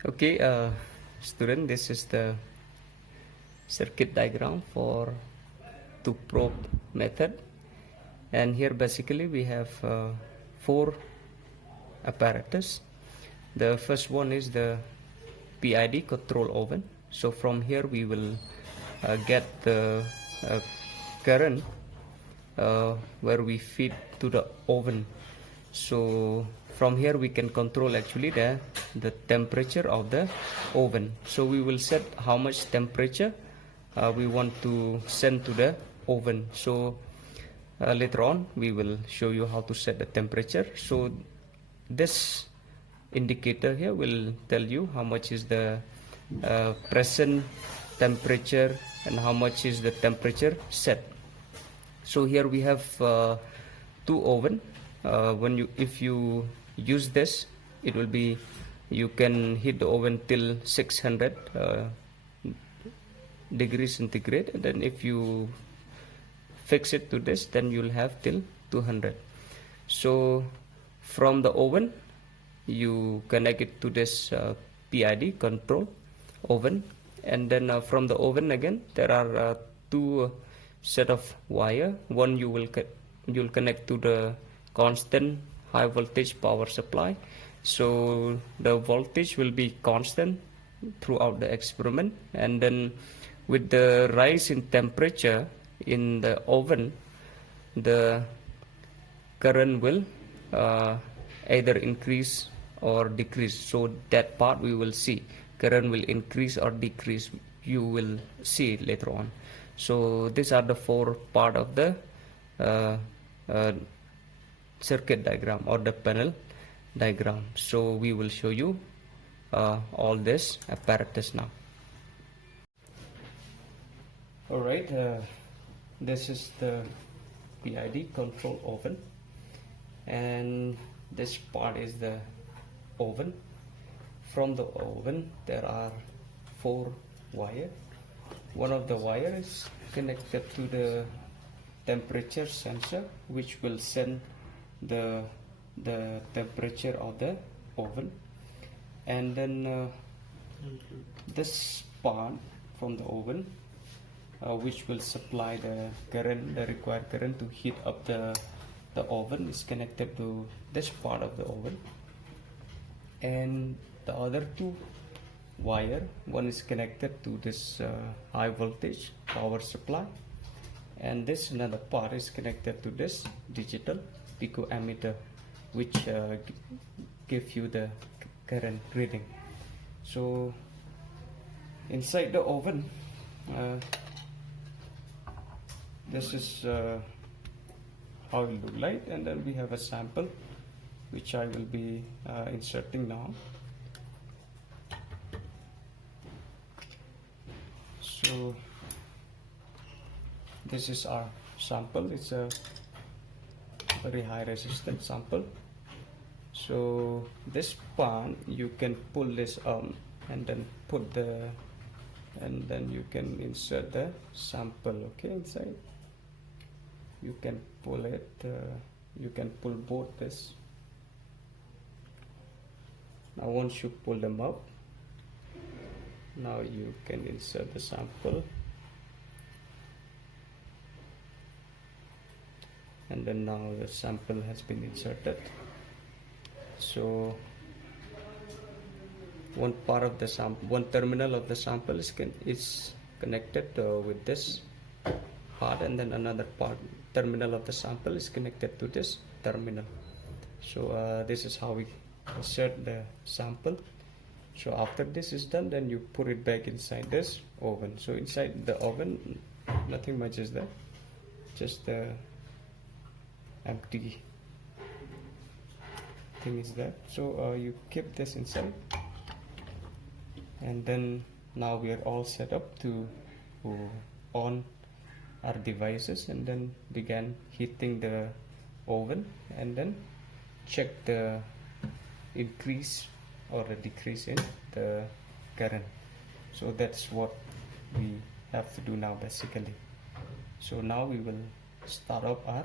Okay, student, this is the circuit diagram for two probe method, and here basically we have four apparatus. The first one is the PID Control Oven. So from here we will get the current where we feed to the oven. So from here we can control actually the temperature of the oven. So we will set how much temperature we want to send to the oven. So later on we will show you how to set the temperature. So this indicator here will tell you how much is the present temperature and how much is the temperature set. So here we have two oven. If you use this, it will be, you can heat the oven till 600 degrees centigrade, and then if you fix it to this, then you'll have till 200. So from the oven you connect it to this PID control oven, and then from the oven again there are two set of wire. One you'll connect to the constant high voltage power supply, so the voltage will be constant throughout the experiment, and then with the rise in temperature in the oven, the current will either increase or decrease. So that part we will see, current will increase or decrease, you will see it later on. So these are the four part of the circuit diagram or the panel diagram. So we will show you all this apparatus now. Alright, this is the PID control oven, and this part is the oven. From the oven there are four wires. One of the wire is connected to the temperature sensor, which will send the temperature of the oven, and then this part from the oven which will supply the current, the required current to heat up the oven, is connected to this part of the oven. And the other two wire, one is connected to this high voltage power supply, and this another part is connected to this digital picometer, which give you the current reading. So inside the oven, this is how it look like, and then we have a sample which I will be inserting now. So this is our sample. It's a very high resistance sample. So this part you can pull this and then put the, and then you can insert the sample, okay, inside. You can pull it, you can pull both this. Now once you pull them up, now you can insert the sample, and then now the sample has been inserted. So one part of the sample, one terminal of the sample is connected with this part, and then another part, terminal of the sample, is connected to this terminal. So this is how we insert the sample. So after this is done, then you put it back inside this oven. So inside the oven nothing much is there, just the empty thing is there. So you keep this inside, and then now we are all set up to on our devices, and then began heating the oven, and then check the increase or a decrease in the current. So that's what we have to do now basically. So now we will start up our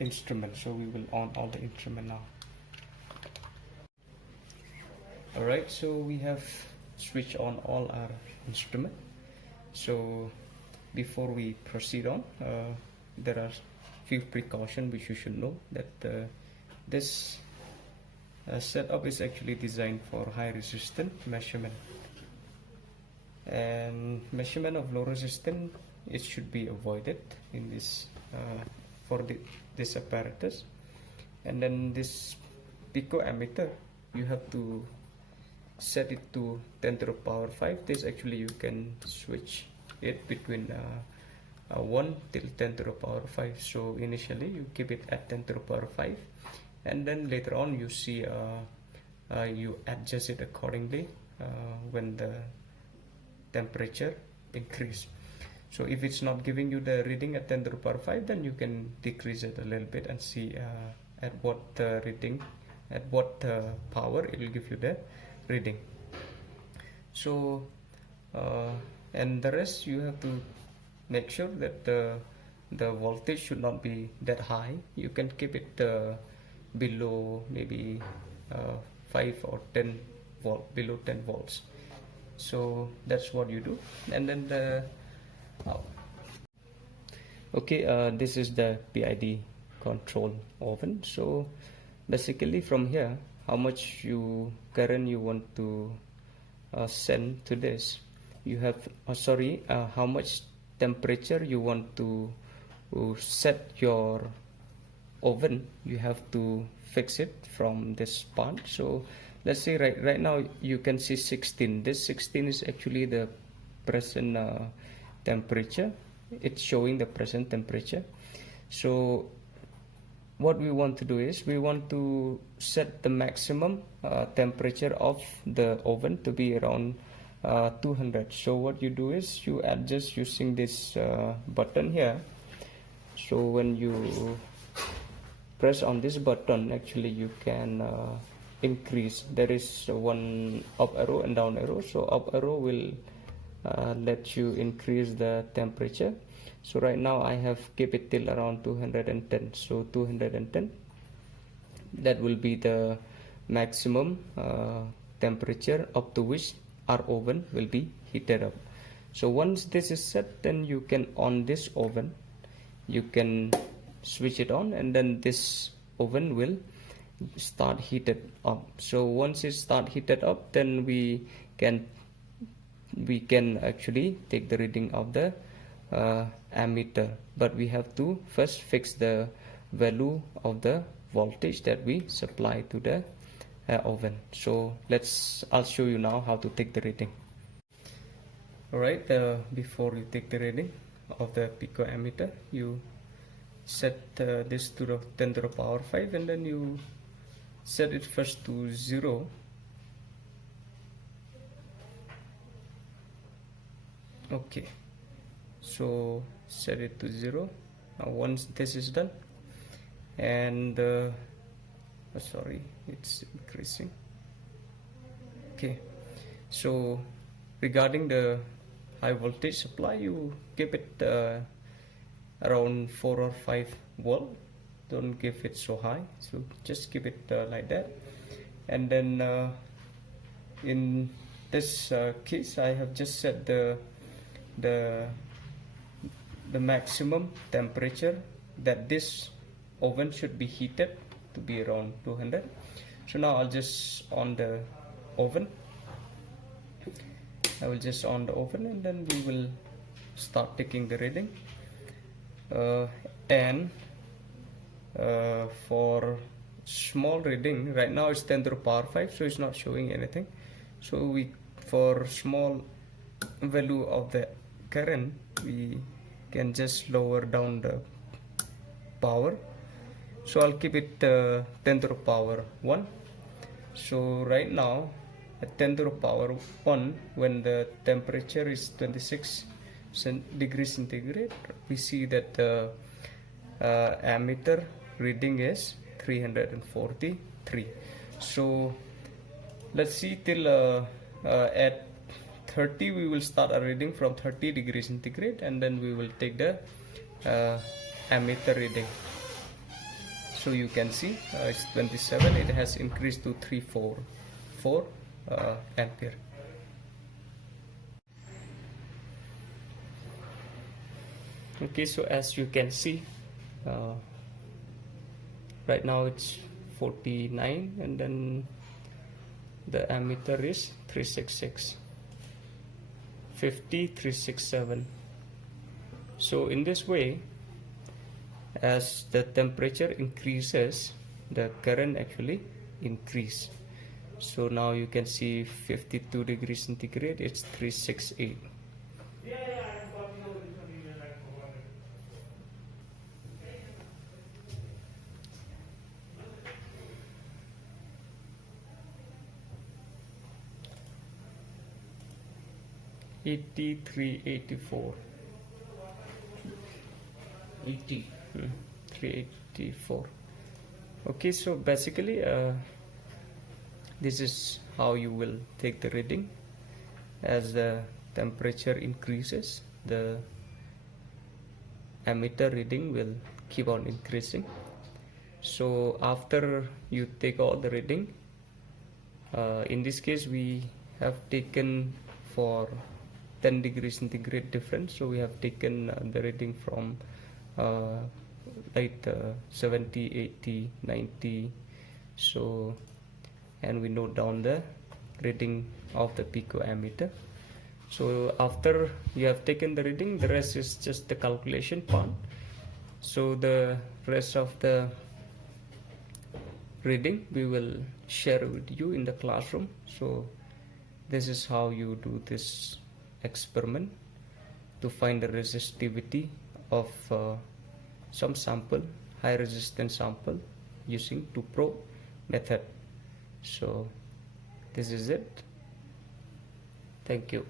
instrument. So we will on all the instrument now. Alright, so we have switched on all our instrument. So before we proceed on, there are few precautions which you should know, that this setup is actually designed for high resistance measurement, and measurement of low resistance, it should be avoided in this for this apparatus. And then this pico ammeter, you have to set it to 10 to the power 5. This actually you can switch it between 1 till 10 to the power 5. So initially you keep it at 10 to the power 5, and then later on you see you adjust it accordingly when the temperature increase. So if it's not giving you the reading at 10 to the power 5, then you can decrease it a little bit and see at what reading, at what power it will give you the reading. So and the rest you have to make sure that the voltage should not be that high. You can keep it below maybe 5 or 10 volt, below 10 volts. So that's what you do. And then the this is the PID control oven. So basically from here, how much current you want to send to this, you have how much temperature you want to set your oven, you have to fix it from this part. So let's say right now you can see 16. This 16 is actually the present temperature. It's showing the present temperature. So what we want to do is we want to set the maximum temperature of the oven to be around 200. So what you do is you adjust using this button here. So when you press on this button, actually you can increase. There is one up arrow and down arrow. So up arrow will let you increase the temperature. So right now I have kept it till around 210. So 210, that will be the maximum temperature up to which our oven will be heated up. So once this is set, then you can on this oven, you can switch it on, and then this oven will start heated up. So once it start heated up, then we can actually take the reading of the ammeter, but we have to first fix the value of the voltage that we supply to the oven. So I'll show you now how to take the reading. Alright, before you take the reading of the pico ammeter, you set this to the 10 to the power 5, and then you set it first to 0. Okay, so set it to 0. Now once this is done, and sorry, it's increasing. Okay, so regarding the high voltage supply, you keep it around 4 or 5 volt. Don't give it so high, so just keep it like that. And then in this case, I have just set the maximum temperature that this oven should be heated to be around 200. So now I'll just on the oven. I will just on the oven, and then we will start taking the reading. And for small reading, right now it's 10 to the power 5, so it's not showing anything. So for small value of the current, we can just lower down the power. So I'll keep it 10 to the power 1. So right now at 10 to the power 1, when the temperature is 26 degrees centigrade, we see that the ammeter reading is 343. So let's see till at 30 we will start a reading from 30 degrees centigrade, and then we will take the ammeter reading. So you can see it's 27, it has increased to 344, ampere. Okay, so as you can see, right now it's 49, and then the ammeter is 366, 50, 367. So in this way, as the temperature increases, the current actually increase. So now you can see 52 degrees centigrade, it's 368. 83, 84. 80. 384. Okay, so basically this is how you will take the reading. As the temperature increases, the ammeter reading will keep on increasing. So after you take all the reading, in this case we have taken for 10 degrees centigrade difference, so we have taken the reading from like 70, 80, 90. So, and we note down the reading of the pico ammeter. So after you have taken the reading, the rest is just the calculation part. So the rest of the reading we will share with you in the classroom. So this is how you do this experiment to find the resistivity of some sample, high resistance sample, using two probe method. So this is it. Thank you.